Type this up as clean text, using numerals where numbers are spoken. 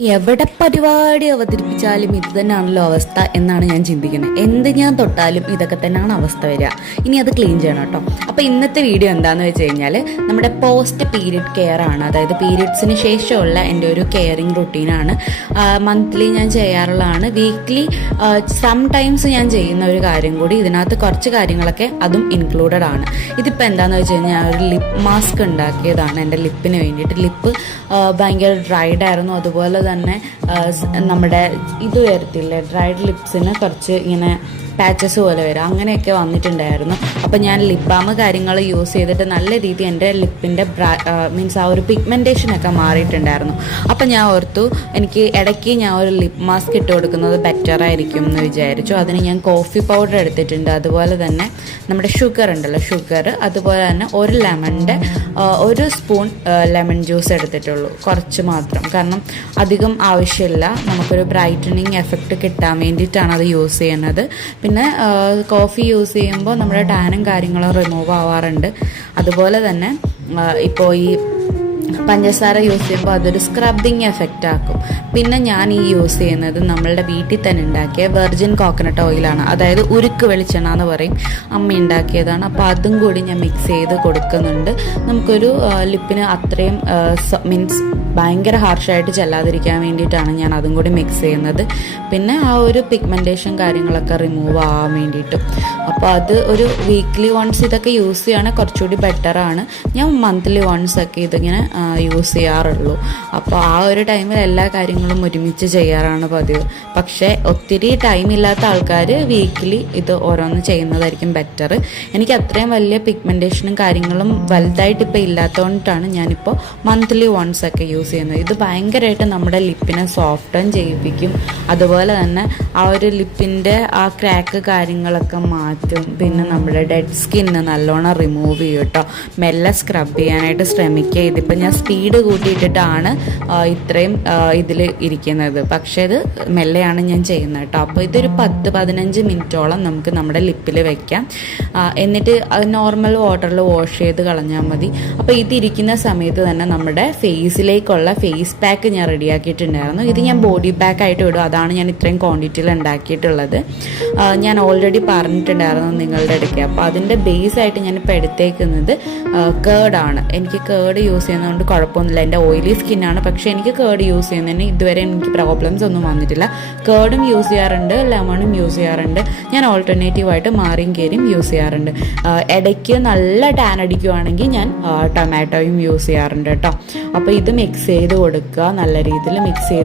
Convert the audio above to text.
എവിടെ പരിപാടി അവതരിപ്പിച്ചാലും ഇത് തന്നെയാണല്ലോ അവസ്ഥ എന്നാണ് ഞാൻ ചിന്തിക്കുന്നത്. എന്ത് ഞാൻ തൊട്ടാലും ഇതൊക്കെ തന്നെയാണ് അവസ്ഥ വരിക. ഇനി അത് ക്ലീൻ ചെയ്യണം കേട്ടോ. അപ്പോൾ ഇന്നത്തെ വീഡിയോ എന്താണെന്ന് വെച്ച് കഴിഞ്ഞാൽ നമ്മുടെ പോസ്റ്റ് പീരിയഡ് കെയർ ആണ്. അതായത് പീരിയഡ്സിന് ശേഷമുള്ള എൻ്റെ ഒരു കെയറിങ് റുട്ടീനാണ്. മന്ത്ലി ഞാൻ ചെയ്യാറുള്ളതാണ്. വീക്ക്ലി സംടൈംസ് ഞാൻ ചെയ്യുന്ന ഒരു കാര്യം കൂടി ഇതിനകത്ത് കുറച്ച് കാര്യങ്ങളൊക്കെ അതും ഇൻക്ലൂഡഡ് ആണ്. ഇതിപ്പോൾ എന്താണെന്ന് വെച്ച് കഴിഞ്ഞാൽ ഒരു ലിപ്പ് മാസ്ക് ഉണ്ടാക്കിയതാണ് എൻ്റെ ലിപ്പിന് വേണ്ടിയിട്ട്. ലിപ്പ് ഭയങ്കര ഡ്രൈഡ് ആയിരുന്നു. അതുപോലെ തന്നെ നമ്മുടെ ഇത് വരത്തില്ലേ, ഡ്രൈഡ് ലിപ്സിന് കുറച്ച് ഇങ്ങനെ പാച്ചസ് പോലെ വരും, അങ്ങനെയൊക്കെ വന്നിട്ടുണ്ടായിരുന്നു. അപ്പോൾ ഞാൻ ലിപ് ബാം കാര്യങ്ങൾ യൂസ് ചെയ്തിട്ട് നല്ല രീതിയിൽ എൻ്റെ ലിപ്പിൻ്റെ മീൻസ് ആ ഒരു പിഗ്മെൻറ്റേഷനൊക്കെ മാറിയിട്ടുണ്ടായിരുന്നു. അപ്പോൾ ഞാൻ ഓർത്തു എനിക്ക് ഇടയ്ക്ക് ഞാൻ ഒരു ലിപ്പ് മാസ്ക് ഇട്ട് കൊടുക്കുന്നത് ബെറ്റർ ആയിരിക്കും എന്ന് വിചാരിച്ചു. അതിന് ഞാൻ കോഫി പൗഡർ എടുത്തിട്ടുണ്ട്. അതുപോലെ തന്നെ നമ്മുടെ ഷുഗർ ഉണ്ടല്ലോ, ഷുഗർ, അതുപോലെ തന്നെ ഒരു ലെമണിൻ്റെ ഒരു സ്പൂൺ ലെമൺ ജ്യൂസ് എടുത്തിട്ടുള്ളൂ, കുറച്ച് മാത്രം. കാരണം അധികം ആവശ്യമില്ല, നമുക്കൊരു ബ്രൈറ്റനിങ് എഫക്റ്റ് കിട്ടാൻ വേണ്ടിയിട്ടാണ് അത് യൂസ് ചെയ്യുന്നത്. പിന്നെ കോഫി യൂസ് ചെയ്യുമ്പോൾ നമ്മുടെ ടാനും കാര്യങ്ങളും റിമൂവ് ആവാറുണ്ട്. അതുപോലെ തന്നെ ഇപ്പോൾ ഈ പഞ്ചസാര യൂസ് ചെയ്യുമ്പോൾ അതൊരു സ്ക്രബിങ് എഫക്റ്റ് ആക്കും. പിന്നെ ഞാൻ ഈ യൂസ് ചെയ്യുന്നത് നമ്മളുടെ വീട്ടിൽ തന്നെ ഉണ്ടാക്കിയ വെർജിൻ കോക്കനട്ട് ഓയിലാണ്. അതായത് ഉരുക്ക് വെളിച്ചെണ്ണ എന്ന് പറയും, അമ്മ ഉണ്ടാക്കിയതാണ്. അപ്പോൾ അതും കൂടി ഞാൻ മിക്സ് ചെയ്ത് കൊടുക്കുന്നുണ്ട്. നമുക്കൊരു ലിപ്പിന് അത്രയും മീൻസ് ഭയങ്കര ഹാർഷായിട്ട് ചെല്ലാതിരിക്കാൻ വേണ്ടിയിട്ടാണ് ഞാൻ അതും കൂടി മിക്സ് ചെയ്യുന്നത്. പിന്നെ ആ ഒരു പിഗ്മെൻറ്റേഷൻ കാര്യങ്ങളൊക്കെ റിമൂവ് ആവാൻ വേണ്ടിയിട്ടും. അപ്പോൾ അത് ഒരു വീക്ക്ലി വൺസ് ഇതൊക്കെ യൂസ് ചെയ്യുകയാണെങ്കിൽ കുറച്ചുകൂടി ബെറ്ററാണ്. ഞാൻ മന്ത്ലി വൺസ് ഒക്കെ ഇതിങ്ങനെ യൂസ് ചെയ്യാറുള്ളൂ. അപ്പോൾ ആ ഒരു ടൈമിൽ എല്ലാ കാര്യങ്ങളും ഒരുമിച്ച് ചെയ്യാറാണ് പതിവ്. പക്ഷേ ഒത്തിരി ടൈം ഇല്ലാത്ത ആൾക്കാർ വീക്ക്ലി ഇത് ഓരോന്ന് ചെയ്യുന്നതായിരിക്കും ബെറ്റർ. എനിക്ക് അത്രയും വലിയ പിഗ്മെൻറ്റേഷനും കാര്യങ്ങളും വലുതായിട്ട് ഇപ്പോൾ ഇല്ലാത്തതുകൊണ്ടാണ് ഞാനിപ്പോൾ മന്ത്ലി വൺസ് ഒക്കെ യൂസ് ചെയ്യുന്നത്. ഇത് ഭയങ്കരമായിട്ട് നമ്മുടെ ലിപ്പിനെ സോഫ്റ്റൻ ചെയ്യിപ്പിക്കും. അതുപോലെ തന്നെ ആ ഒരു ലിപ്പിൻ്റെ ആ ക്രാക്ക് കാര്യങ്ങളൊക്കെ മാറ്റും. പിന്നെ നമ്മുടെ ഡെഡ് സ്കിന്ന് നല്ലോണം റിമൂവ് ചെയ്യും കേട്ടോ. മെല്ലെ സ്ക്രബ് ചെയ്യാനായിട്ട് ശ്രമിക്കുക. ഇതിപ്പോൾ ഞാൻ സ്പീഡ് കൂട്ടിയിട്ടിട്ടാണ് ഇത്രയും ഇതിൽ ഇരിക്കുന്നത്, പക്ഷേ ഇത് മെല്ലെയാണ് ഞാൻ ചെയ്യുന്നത് കേട്ടോ. അപ്പോൾ ഇതൊരു 10-15 മിനിറ്റോളം നമുക്ക് നമ്മുടെ ലിപ്പിൽ വെക്കാം. എന്നിട്ട് നോർമൽ വാട്ടറിൽ വാഷ് ചെയ്ത് കളഞ്ഞാൽ മതി. അപ്പോൾ ഇതിരിക്കുന്ന സമയത്ത് തന്നെ നമ്മുടെ ഫേസിലേക്കുള്ള ഫേസ് പാക്ക് ഞാൻ റെഡിയാക്കിയിട്ടുണ്ടായിരുന്നു. ഇത് ഞാൻ ബോഡി പാക്ക് ആയിട്ട് വിടും. അതാണ് ഞാൻ ഇത്രയും ക്വാണ്ടിറ്റിയിൽ ഉണ്ടാക്കിയിട്ടുള്ളത്. ഞാൻ ഓൾറെഡി പറഞ്ഞിട്ടുണ്ടായിരുന്നു നിങ്ങളുടെ ഇടയ്ക്ക്. അപ്പോൾ അതിൻ്റെ ബേസായിട്ട് ഞാനിപ്പോൾ എടുത്തേക്കുന്നത് കേർഡാണ്. എനിക്ക് കേർഡ് യൂസ് ചെയ്യുന്നതുകൊണ്ട് കുഴപ്പമൊന്നുമില്ല. എൻ്റെ ഓയിലി സ്കിന്നാണ്, പക്ഷേ എനിക്ക് കേർഡ് യൂസ് ചെയ്യുന്നതിന് ഇതുവരെ എനിക്ക് പ്രോബ്ലംസ് ഒന്നും വന്നിട്ടില്ല. കേർഡും യൂസ് ചെയ്യാറുണ്ട്, ലെമണും യൂസ് ചെയ്യാറുണ്ട്. ഞാൻ ഓൾട്ടർനേറ്റീവായിട്ട് മാറിയും കയറിയും യൂസ് ചെയ്യാറുണ്ട്. ഇടയ്ക്ക് നല്ല ടാൻ അടിക്കുവാണെങ്കിൽ ഞാൻ ടൊമാറ്റോയും യൂസ് ചെയ്യാറുണ്ട് കേട്ടോ. അപ്പോൾ ഇത് മിക്സ് ചെയ്ത് കൊടുക്കുക, നല്ല രീതിയിൽ മിക്സ് ചെയ്ത്